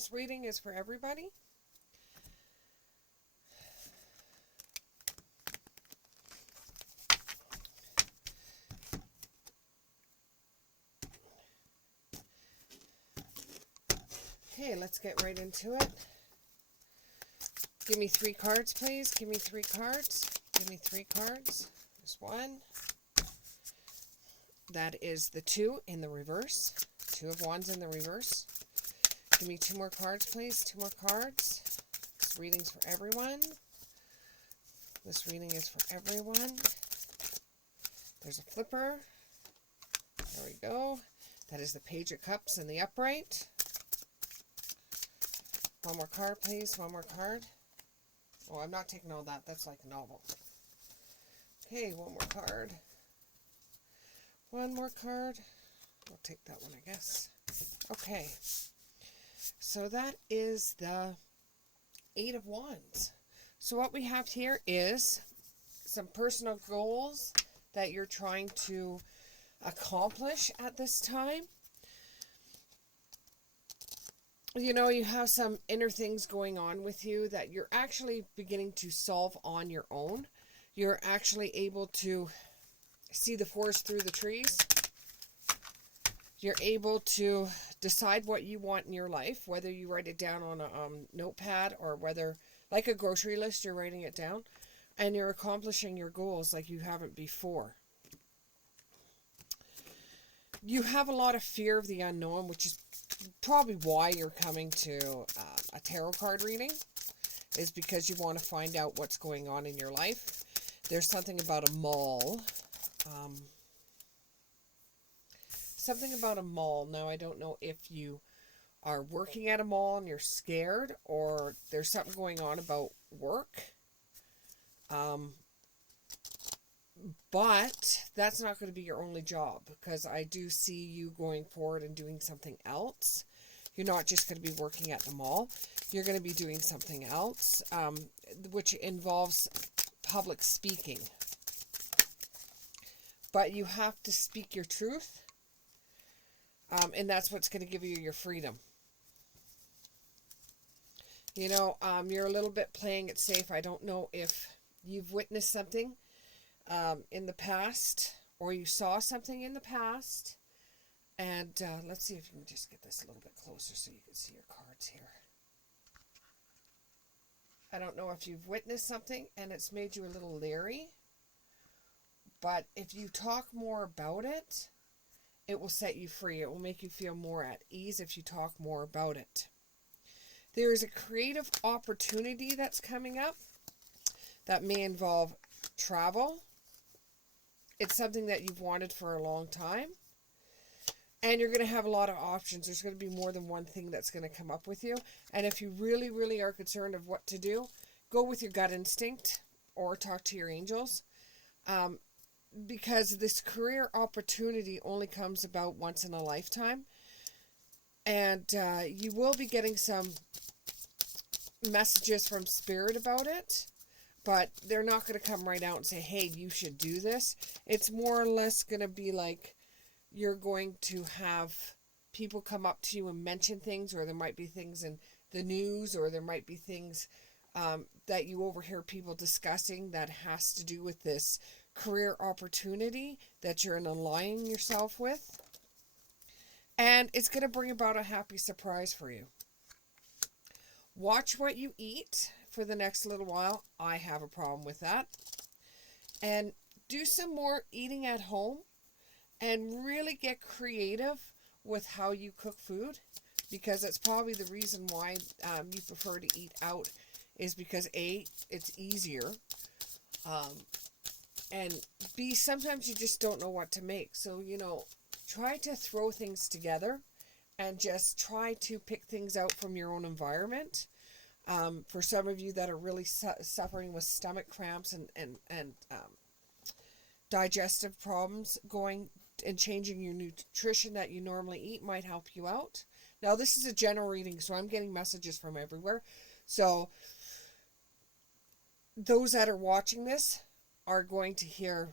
This reading is for everybody. Okay, let's get right into it. Give me 3 cards, please. Give me 3 cards. Give me 3 cards. There's 1. That is the 2 in the reverse. 2 of Wands in the reverse. Give me 2 more cards, please. 2 more cards. This reading's for everyone. This reading is for everyone. There's a flipper. There we go. That is the Page of Cups in the upright. 1 more card, please. 1 more card. Oh, I'm not taking all that. That's like a novel. Okay, 1 more card. 1 more card. I'll take that one, I guess. Okay. So that is the 8 of Wands. So what we have here is some personal goals that you're trying to accomplish at this time. You know, you have some inner things going on with you that you're actually beginning to solve on your own. You're actually able to see the forest through the trees. You're able to decide what you want in your life, whether you write it down on a notepad or whether, like a grocery list, you're writing it down. And you're accomplishing your goals like you haven't before. You have a lot of fear of the unknown, which is probably why you're coming to a tarot card reading, is because you want to find out what's going on in your life. There's something about a mall. Something about a mall. Now, I don't know if you are working at a mall and you're scared, or there's something going on about work. But that's not going to be your only job, because I do see you going forward and doing something else. You're not just going to be working at the mall. You're going to be doing something else, which involves public speaking. But you have to speak your truth, and that's what's going to give you your freedom. You know, you're a little bit playing it safe. I don't know if you've witnessed something in the past, or you saw something in the past. And let's see if you can just get this a little bit closer so you can see your cards here. I don't know if you've witnessed something and it's made you a little leery, but if you talk more about it, it will set you free. It will make you feel more at ease if you talk more about it. There is a creative opportunity that's coming up that may involve travel. It's something that you've wanted for a long time. And you're going to have a lot of options. There's going to be more than one thing that's going to come up with you. And if you really, really are concerned of what to do, go with your gut instinct or talk to your angels. Because this career opportunity only comes about once in a lifetime. And you will be getting some messages from Spirit about it. But they're not going to come right out and say, hey, you should do this. It's more or less going to be like, you're going to have people come up to you and mention things, or there might be things in the news, or there might be things that you overhear people discussing that has to do with this career opportunity that you're in aligning yourself with. And it's going to bring about a happy surprise for you. Watch what you eat for the next little while. I have a problem with that. And do some more eating at home. And really get creative with how you cook food, because that's probably the reason why you prefer to eat out, is because A, it's easier, and B, sometimes you just don't know what to make. So, you know, try to throw things together and just try to pick things out from your own environment. For some of you that are really suffering with stomach cramps and digestive problems, going and changing your nutrition that you normally eat might help you out. Now, this is a general reading, so I'm getting messages from everywhere. So those that are watching this are going to hear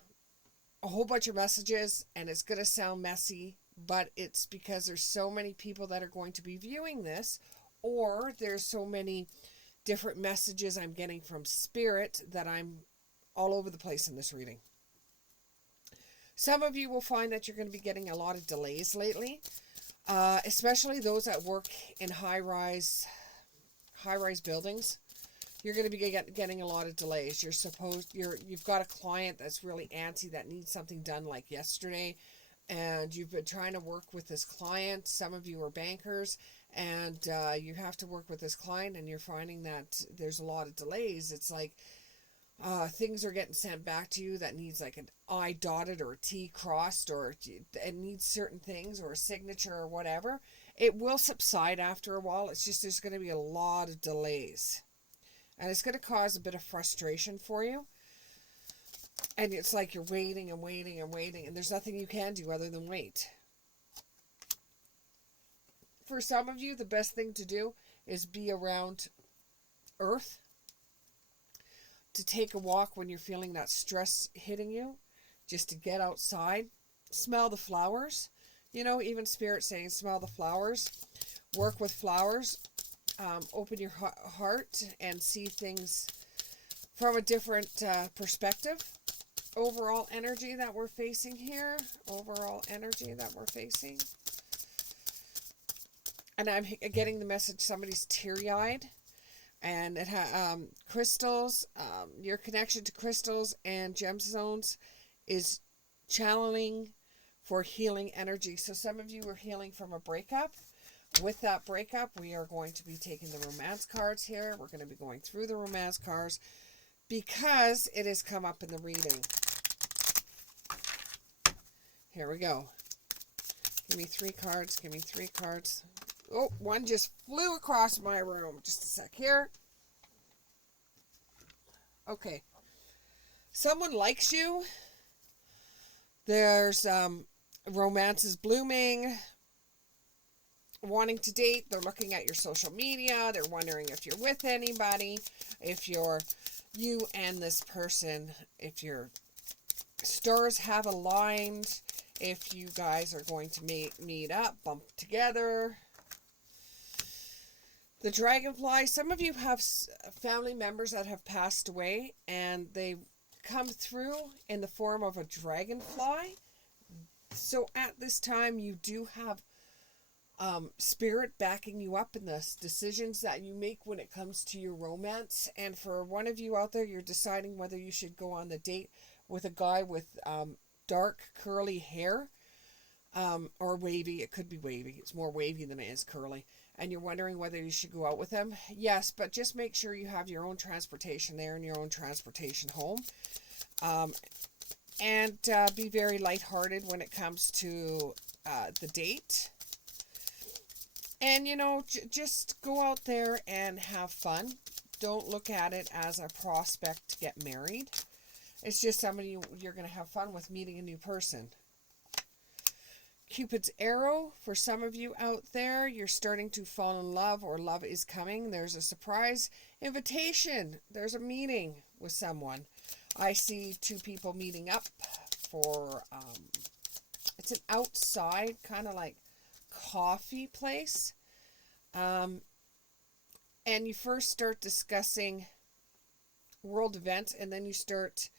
a whole bunch of messages, and it's going to sound messy, but it's because there's so many people that are going to be viewing this, or there's so many different messages I'm getting from spirit that I'm all over the place in this reading. Some of you will find that you're going to be getting a lot of delays lately, especially those that work in high-rise buildings. You're going to be getting a lot of delays. You've got a client that's really antsy that needs something done like yesterday, and you've been trying to work with this client. Some of you are bankers, and you have to work with this client, and you're finding that there's a lot of delays. It's like things are getting sent back to you that needs like an I dotted or a T crossed, or it needs certain things or a signature or whatever. It will subside after a while. It's just there's going to be a lot of delays. And it's going to cause a bit of frustration for you. And it's like you're waiting and waiting and waiting, and there's nothing you can do other than wait. For some of you, the best thing to do is be around earth, to take a walk when you're feeling that stress hitting you, just to get outside, smell the flowers. You know, even Spirit saying smell the flowers, work with flowers, open your heart and see things from a different perspective. Overall energy that we're facing here, and I'm getting the message somebody's teary-eyed. And it crystals, your connection to crystals and gemstones is channeling for healing energy. So some of you are healing from a breakup. With that breakup, we are going to be taking the romance cards here. We're going to be going through the romance cards because it has come up in the reading. Here we go. Give me 3 cards. Give me 3 cards. Oh, one just flew across my room. Just a sec here. Okay. Someone likes you. There's romance is blooming. Wanting to date. They're looking at your social media. They're wondering if you're with anybody. If you and this person, if your stars have aligned. If you guys are going to meet up, bump together. The dragonfly, some of you have family members that have passed away, and they come through in the form of a dragonfly. So at this time, you do have spirit backing you up in the decisions that you make when it comes to your romance. And for one of you out there, you're deciding whether you should go on the date with a guy with dark curly hair, or wavy. It could be wavy. It's more wavy than it is curly. And you're wondering whether you should go out with him. Yes, but just make sure you have your own transportation there and your own transportation home. And be very lighthearted when it comes to the date. And, you know, just go out there and have fun. Don't look at it as a prospect to get married. It's just somebody you're going to have fun with, meeting a new person. Cupid's arrow, for some of you out there, you're starting to fall in love, or love is coming. There's a surprise invitation. There's a meeting with someone. I see 2 people meeting up for, it's an outside kind of like coffee place. And you first start discussing world events, and then you start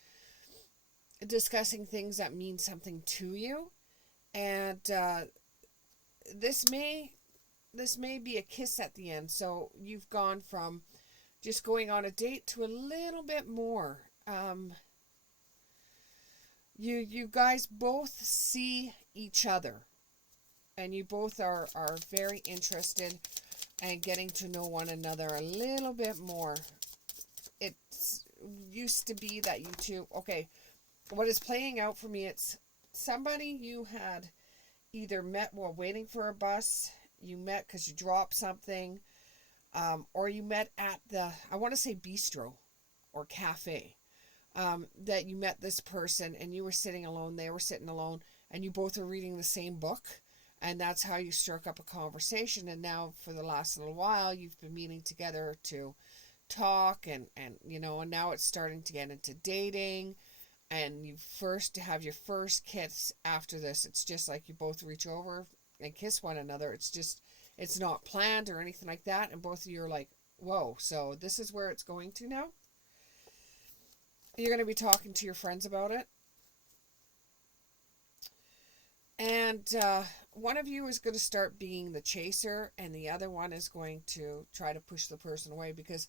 discussing things that mean something to you. And this may be a kiss at the end. So you've gone from just going on a date to a little bit more. You guys both see each other, and you both are very interested and getting to know one another a little bit more. It used to be that you two, okay, what is playing out for me, it's somebody you had either met while waiting for a bus, you met because you dropped something, or you met at the, I want to say bistro or cafe, that you met this person and you were sitting alone, they were sitting alone, and you both were reading the same book, and that's how you struck up a conversation. And now for the last little while, you've been meeting together to talk, and you know, and now it's starting to get into dating. And you first have your first kiss after this. It's just like you both reach over and kiss one another. It's just, it's not planned or anything like that, and both of you are like, whoa, so this is where it's going to now. You're going to be talking to your friends about it. And one of you is going to start being the chaser, and the other one is going to try to push the person away, because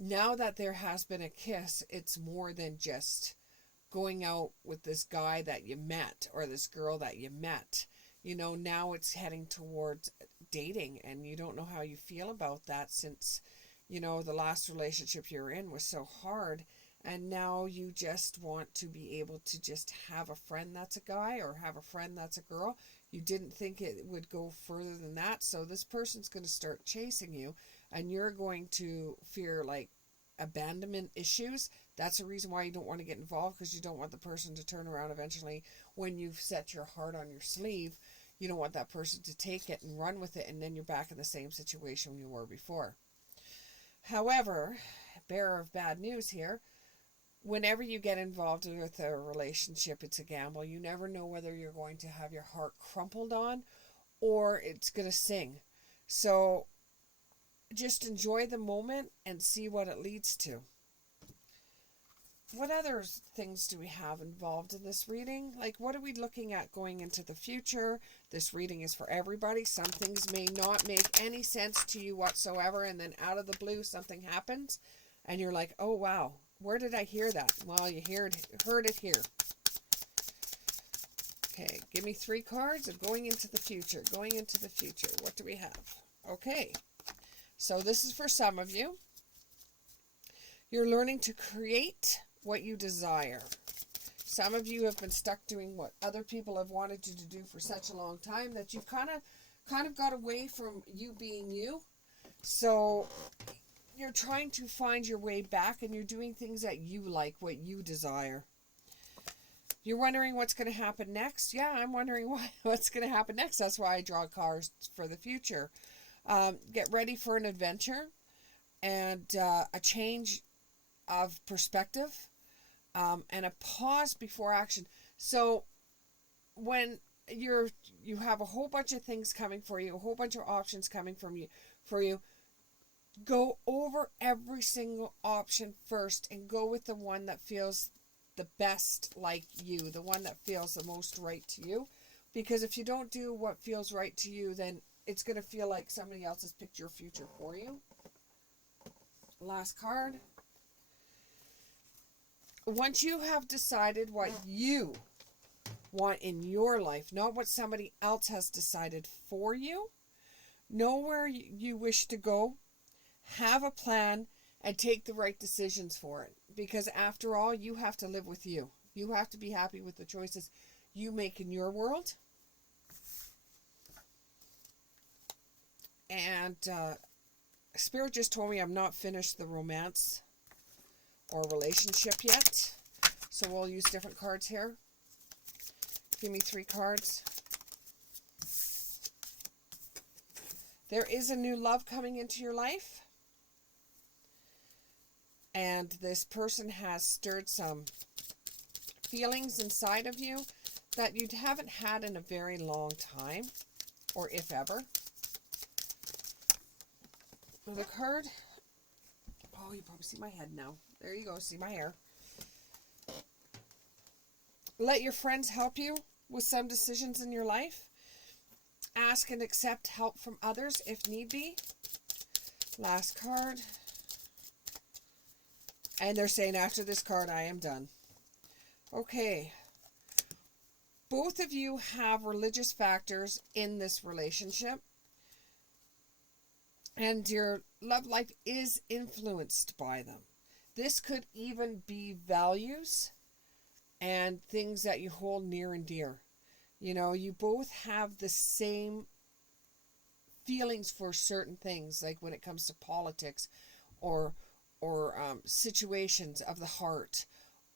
now that there has been a kiss, it's more than just going out with this guy that you met or this girl that you met. You know, now it's heading towards dating, and you don't know how you feel about that, since, you know, the last relationship you're in was so hard. And now you just want to be able to just have a friend that's a guy, or have a friend that's a girl. You didn't think it would go further than that. So this person's going to start chasing you, and you're going to fear like abandonment issues. That's a reason why you don't want to get involved, because you don't want the person to turn around eventually when you've set your heart on your sleeve. You don't want that person to take it and run with it, and then you're back in the same situation you were before. However, bearer of bad news here, whenever you get involved with a relationship, it's a gamble. You never know whether you're going to have your heart crumpled on or it's going to sing. So just enjoy the moment and see what it leads to. What other things do we have involved in this reading? Like, what are we looking at going into the future? This reading is for everybody. Some things may not make any sense to you whatsoever, and then out of the blue something happens and you're like, oh wow, where did I hear that? Well, you heard it here. Okay, give me 3 cards of going into the future. Going into the future. What do we have? Okay, so this is for some of you. You're learning to create what you desire. Some of you have been stuck doing what other people have wanted you to do for such a long time that you've kind of got away from you being you. So you're trying to find your way back, and you're doing things that you like, what you desire. You're wondering what's going to happen next? Yeah, I'm wondering what's going to happen next. That's why I draw cards for the future. Get ready for an adventure and a change of perspective, and a pause before action. So when you have a whole bunch of things coming for you, a whole bunch of options coming for you, go over every single option first and go with the one that feels the best like you, the one that feels the most right to you. Because if you don't do what feels right to you, then it's going to feel like somebody else has picked your future for you. Last card. Once you have decided what you want in your life, not what somebody else has decided for you, know where you wish to go, have a plan, and take the right decisions for it. Because after all, you have to live with you. You have to be happy with the choices you make in your world. And Spirit just told me I'm not finished the romance or relationship yet. So we'll use different cards here. Give me 3 cards. There is a new love coming into your life. And this person has stirred some feelings inside of you that you haven't had in a very long time, or if ever. Another card. Oh, you probably see my head now. There you go, see my hair. Let your friends help you with some decisions in your life. Ask and accept help from others if need be. Last card. And they're saying after this card, I am done. Okay. Both of you have religious factors in this relationship. And your love life is influenced by them. This could even be values and things that you hold near and dear. You know, you both have the same feelings for certain things, like when it comes to politics or situations of the heart,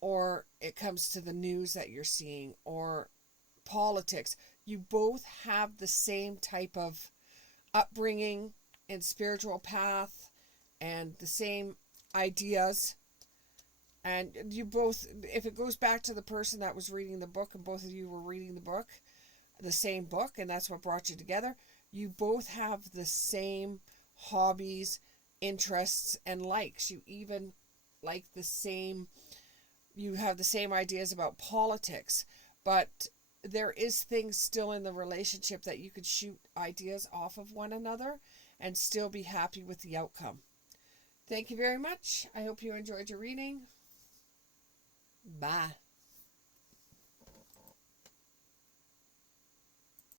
or it comes to the news that you're seeing, or politics. You both have the same type of upbringing and spiritual path and the same ideas. And you both, if it goes back to the person that was reading the book and both of you were reading the book, the same book, and that's what brought you together, You both have the same hobbies, interests, and likes. You even like the same, you have the same ideas about politics, but there is things still in the relationship that you could shoot ideas off of one another and still be happy with the outcome. Thank you very much. I hope you enjoyed your reading. Bye.